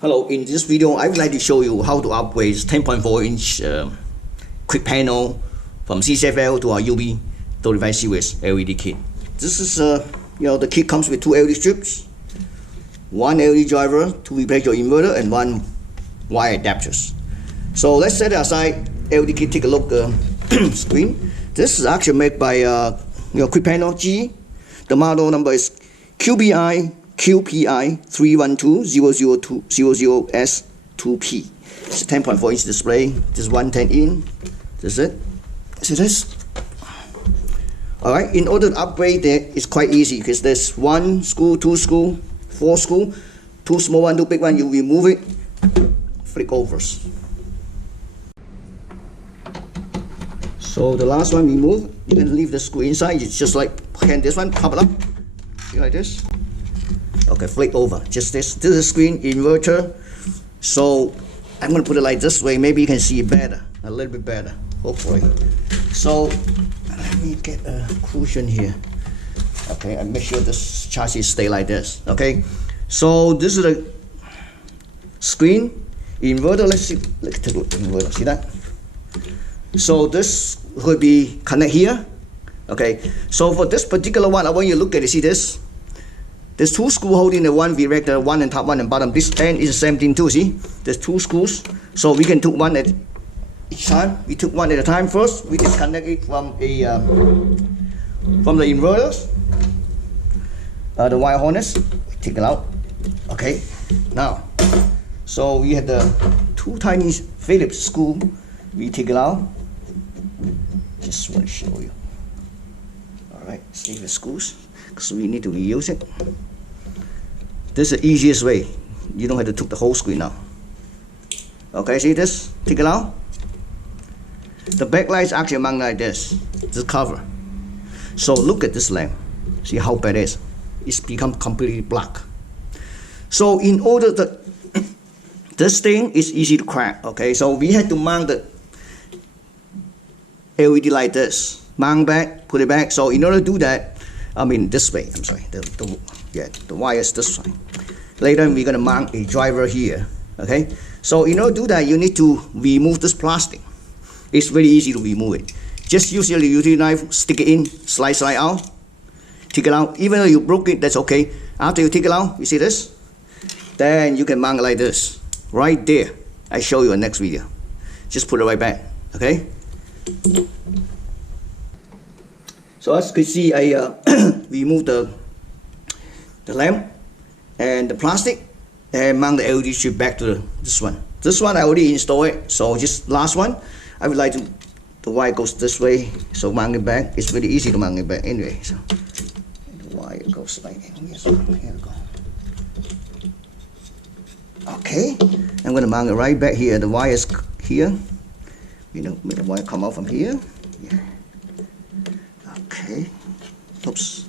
Hello, in this video I would like to show you how to upgrade 10.4-inch quick panel from CCFL to our UB35 series LED kit. This is the kit comes with two LED strips, one LED driver to replace your inverter, and one wire adapters. So let's set aside LED kit. Take a look screen. This is actually made by quick panel G. The model number is QPI31200S2P. It's a 10.4-inch display. This is 110 in. This is it. See this? Alright, in order to upgrade it, it's quite easy because there's one screw, two screw, four screw, two small one, two big one. You remove it, flick over. So the last one remove, you can leave the screw inside. It's just like hand this one, pop it up, like this. Okay, flick over. Just this. This is a screen inverter. So I'm gonna put it like this way. Maybe you can see it better, a little bit better, hopefully. So let me get a cushion here. Okay, and make sure this chassis stay like this. Okay, so this is a screen inverter. Let's see. Let's take a look at the inverter. See that? So this will be connect here. Okay, so for this particular one, I want you to look at it. See this? There's two screws holding the one V-rector, one on top, one on bottom. This end is the same thing too. See? There's two screws, so we can take one at each time. We took one at a time. First, we disconnect it from the inverters, the wire harness. We take it out. Okay. Now, so we have the two tiny Phillips screw. We take it out. Just want to show you. All right. See the screws, because we need to reuse it. This is the easiest way. You don't have to take the whole screen out. Okay, see this? Take it out. The backlight is actually mounted like this. This cover. So look at this lamp. See how bad it is? It's become completely black. So in order to this thing is easy to crack. Okay, so we had to mount the LED like this. Mount back, put it back. So in order to do that, I mean this way. I'm sorry. The wire is this way. Later we're gonna mount a driver here. Okay. So in order to do that, you need to remove this plastic. It's very easy to remove it. Just use your utility knife, stick it in, slide out, take it out. Even though you broke it, that's okay. After you take it out, you see this? Then you can mount it like this, right there. I show you in the next video. Just put it right back. Okay. So as you can see, I remove the lamp and the plastic and mount the LED strip back to this one. This one I already installed it, so just last one. I would like to, the wire goes this way, so mount it back. It's really easy to mount it back anyway. So the wire goes like this. Here we go. Okay, I'm gonna mount it right back here. The wire is here. You know, make the wire come out from here. Yeah. Okay. Oops.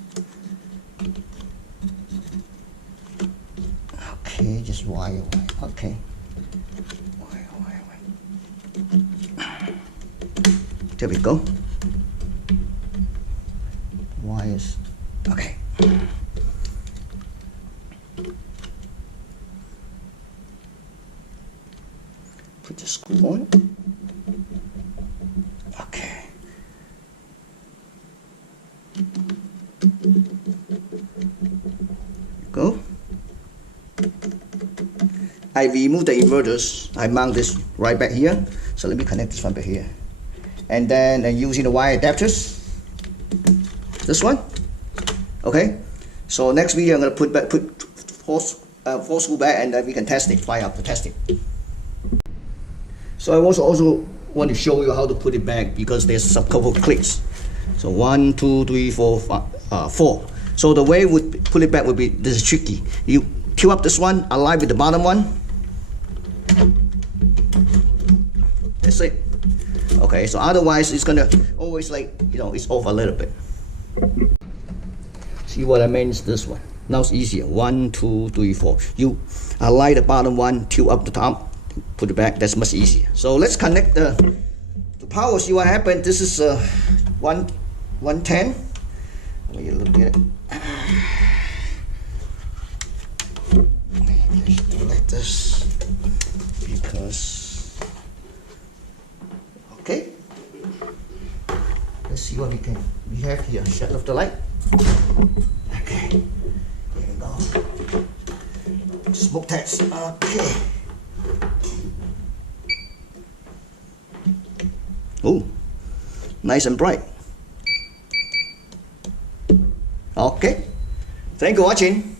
Okay, just wire. Okay. Wire. There we go. Wires. Okay. Put the screw on. Okay. Go. I remove the inverters. I mount this right back here. So let me connect this one back here. And then using the wire adapters. This one. Okay. So next video I'm gonna put four screw back, and then we can test it. Fire up to test it. So I also want to show you how to put it back, because there's some couple of clicks. So 1, 2, 3, 4, 4. So the way we put it back would be, this is tricky. You cue up this one, align with the bottom one. That's it. Okay, so otherwise it's gonna always it's off a little bit. See what I mean is this one. Now it's easier. 1, 2, 3, 4. You align the bottom one, cue up the top, put it back. That's much easier. So let's connect the power. See what happened. This is 110. Let me look at it. Just do it like this because okay. Let's see what we have here. Shut off the light. Okay. Here we go. Smoke test. Okay. Oh, nice and bright. Okay. Thank you for watching.